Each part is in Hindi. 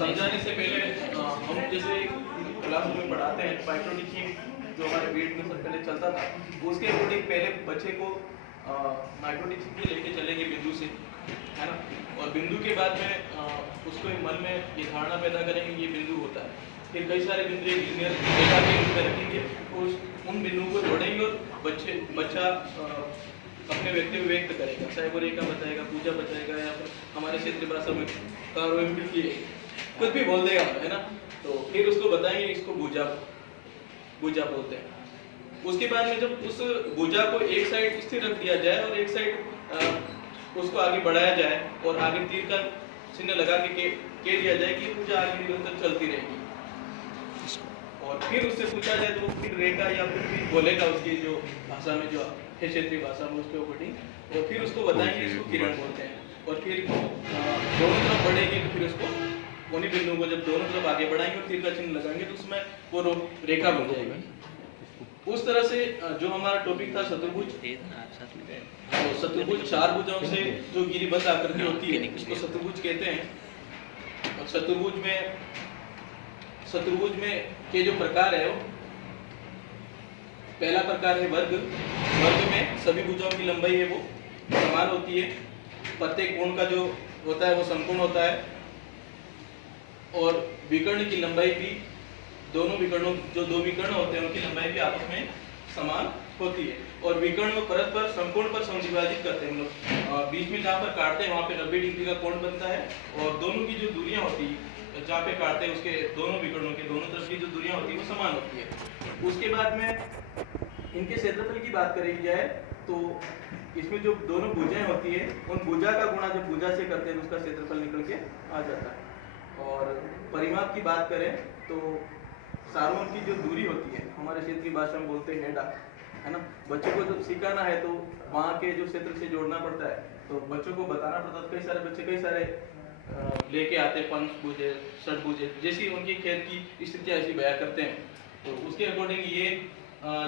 समझाने से पहले हम जैसे क्लास में पढ़ाते हैं माइक्रो टीचिंग जो हमारे बीएड में सब पहले चलता था, उसके अकॉर्डिंग पहले बच्चे को माइक्रो टीचिंग के लेके चलेंगे बिंदु से, है ना। और बिंदु के बाद में उसको मन में ये धारणा पैदा करेंगे ये बिंदु होता है। फिर कई सारे बिंदु लीनियर डेटा के रूप में रखेंगे, उन बिंदुओं को जोड़ेंगे और बच्चा अपने व्यक्ति व्यक्त करेगा, चाहे वो रेखा बताएगा, पूजा बताएगा, या फिर हमारे क्षेत्रीय भाषा में कुछ भी बोल देगा, है ना। तो फिर उसको बताएंगे इसको भुजा बोलते हैं। उसके बाद में जब उस भुजा को एक साइड स्थिर रख दिया जाए और एक साइड उसको आगे बढ़ाया जाए और आगे तीर का चिन्ह लगा के दिया जाए कि पूजा आगे निरंतर चलती रहेगी, और फिर उससे पूछा जाए तो फिर रेखा या फिर बोलेगा उसकी जो भाषा में जो है क्षेत्रीय भाषा में उसके अकॉर्डिंग, और फिर उसको बताएंगे इसको किरण बोलते हैं। और फिर दोनों तरफ बढ़ेगी तो फिर उसको उन्हीं बिंदुओं को जब दोनों तरफ आगे बढ़ाएंगे और तीर का चिन्ह लगाएंगे तो उसमें वो रेखा बन जाएगी। उस तरह से जो हमारा टॉपिक था चतुर्भुज, तो चतुर्भुज चार भुजाओं से जो गिरिबद्ध आकृति होती है उसको चतुर्भुज कहते हैं। और चतुर्भुज में के जो प्रकार है वो पहला प्रकार है वर्ग। वर्ग में सभी भुजाओं की लंबाई है वो समान होती है, प्रत्येक कोण का जो होता है वो समकोण होता है, और विकर्ण की लंबाई भी दोनों विकर्णों जो दो विकर्ण होते हैं उनकी लंबाई भी आपस में समान होती है। और विकर्ण को परस्पर समकोण पर समविभाजित करते हैं, मतलब बीच में जहाँ पर काटते हैं वहाँ पे 90 डिग्री का कोण बनता है, और दोनों की जो दूरियां होती है जहाँ पे काटते हैं उसके दोनों विकर्णों के दोनों तरफ की जो दूरियां होती है वो समान होती है। उसके बाद में इनके क्षेत्रफल की बात करेगी जाए तो इसमें जो दोनों भुजाएं होती है उन भुजा का गुणा जब भुजा से करते हैं तो उसका क्षेत्रफल निकल के आ जाता है। और परिमाप की बात करें तो सारों की जो दूरी होती है हमारे क्षेत्रीय भाषा में बोलते हैं हेडा, है ना। बच्चों को जब सिखाना है तो वहाँ के जो क्षेत्र से जोड़ना पड़ता है, तो बच्चों को बताना पड़ता है। कई सारे बच्चे कई सारे लेके आते हैं पंचभुजे षटभुजे, जैसी उनकी खेल की स्थितियाँ ऐसी बयां करते हैं, तो उसके अकॉर्डिंग ये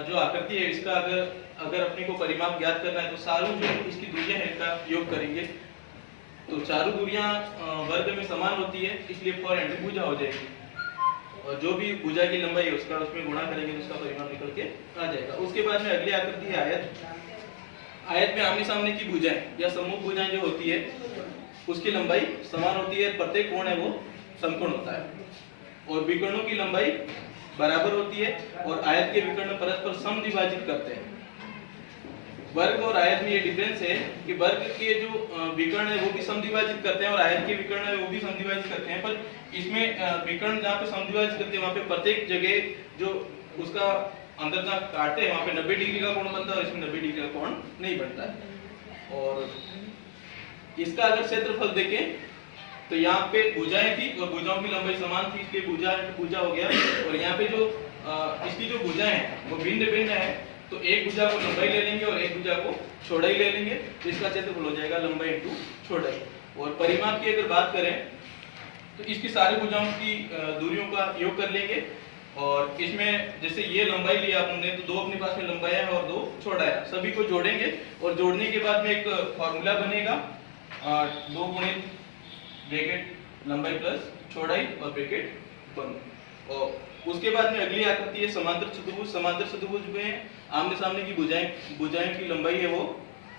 जो आकृति है इसका अगर अपने को परिमाप ज्ञात करना है तो सारों जो इसकी दूरियां हैं इनका योग करेंगे, तो चारों दूरियां वर्ग में समान होती है, इसलिए 4 एंड भुजा हो जाएगी। और जो भी भुजा की लंबाई है उसका उसमें गुणा करेंगे तो उसका परिमाण निकल के आ जाएगा। उसके बाद में अगली आकृति है आयत। आयत में आमने सामने की भुजाएं या सम्मुख भुजाएं जो होती है उसकी लंबाई समान होती है, प्रत्येक कोण है वो समकोण होता है, और विकर्णों की लंबाई बराबर होती है, और आयत के विकर्ण परस्पर समद्विभाजित करते हैं। वर्ग और आयत में ये डिफरेंस है कि वर्ग के जो विकर्ण है वो भी समद्विभाजित करते हैं और आयत के विकर्ण है वो भी समद्विभाजित करते हैं, पर इसमें विकर्ण जहाँ पे समद्विभाजित करते हैं वहाँ पे प्रत्येक जगह जो उसका अंदर जहाँ काटते हैं वहाँ पे 90 डिग्री का कोण बनता है और इसमें 90 डिग्री का कोण नहीं बनता है। और इसका अगर क्षेत्रफल देखें तो यहाँ पे भुजाएं थी और भुजाओं की लंबाई समान थी, इसलिए भुजा हो गया। और यहाँ पे जो इसकी जो भुजाएं हैं वो भिन्न भिन्न है, तो एक भुजा को लंबाई ले लेंगे और एक भुजा को चौड़ाई ले लेंगे, तो इसका क्षेत्रफल हो जाएगा लंबाई इंटू चौड़ाई। और परिमाप की अगर बात करें तो इसकी सारी भुजाओं की दूरियों का योग कर लेंगे, और इसमें जैसे ये लंबाई लिया आपने तो 2 अपने पास में लंबाई है और 2 चौड़ाई, सभी को जोड़ेंगे और जोड़ने के बाद में एक फॉर्मूला बनेगा 2 गुणित ब्रैकेट लंबाई प्लस चौड़ाई और ब्रैकेट बंद। और उसके बाद में अगली आकृति है समांतर चतुर्भुज। समांतर चतुर्भुज में आमने सामने की भुजाएं की लंबाई है वो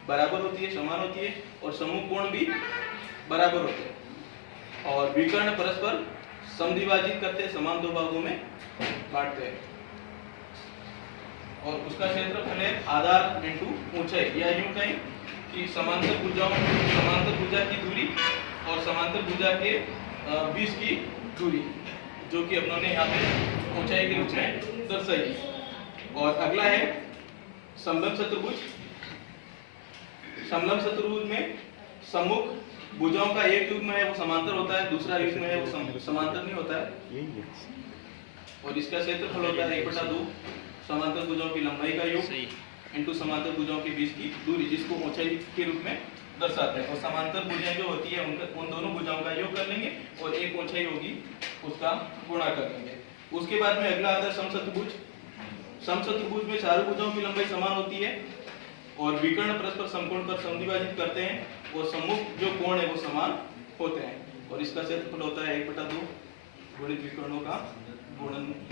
बराबर होती है, समान होती है, और सम्मुख कोण भी बराबर होते हैं, और विकर्ण परस्पर समद्विभाजित करते हैं, समान 2 भागों में बांटते हैं। और उसका क्षेत्रफल है आधार इंटू ऊंचाई, या यूं कहें कि समांतर भुजा की दूरी और समांतर भुजा के बीच की दूरी, जो कि अपनों ने यहाँ पे ऊंचाई के रूप में दर्शाई। और अगला है समलंब चतुर्भुज। समलंब चतुर्भुज में सम्मुख भुजाओं का एक युग्म है वो समांतर होता है, दूसरा युग्म है वो समांतर नहीं होता है, और इसका क्षेत्रफल होता है 1/2 समांतर भुजाओं की लंबाई का योग इंटू समांतर भुजाओं के बीच की दूरी, जिसको ऊंचाई के रूप में दर्शाते हैं। और समांतर भुजाएं जो होती है उन दोनों भुजाओं का योग कर लेंगे और एक ऊंचाई होगी उसका गुणा कर लेंगे। उसके बाद में अगला आता है समचतुर्भुज। समचतुर्भुज में चारों भुजाओं की लंबाई समान होती है और विकर्ण परस्पर समकोण पर समद्विभाजित करते हैं, और सम्मुख जो कोण है वो समान होते हैं, और इसका क्षेत्रफल होता है 1/2 गुणित विकर्णों का गुणनफल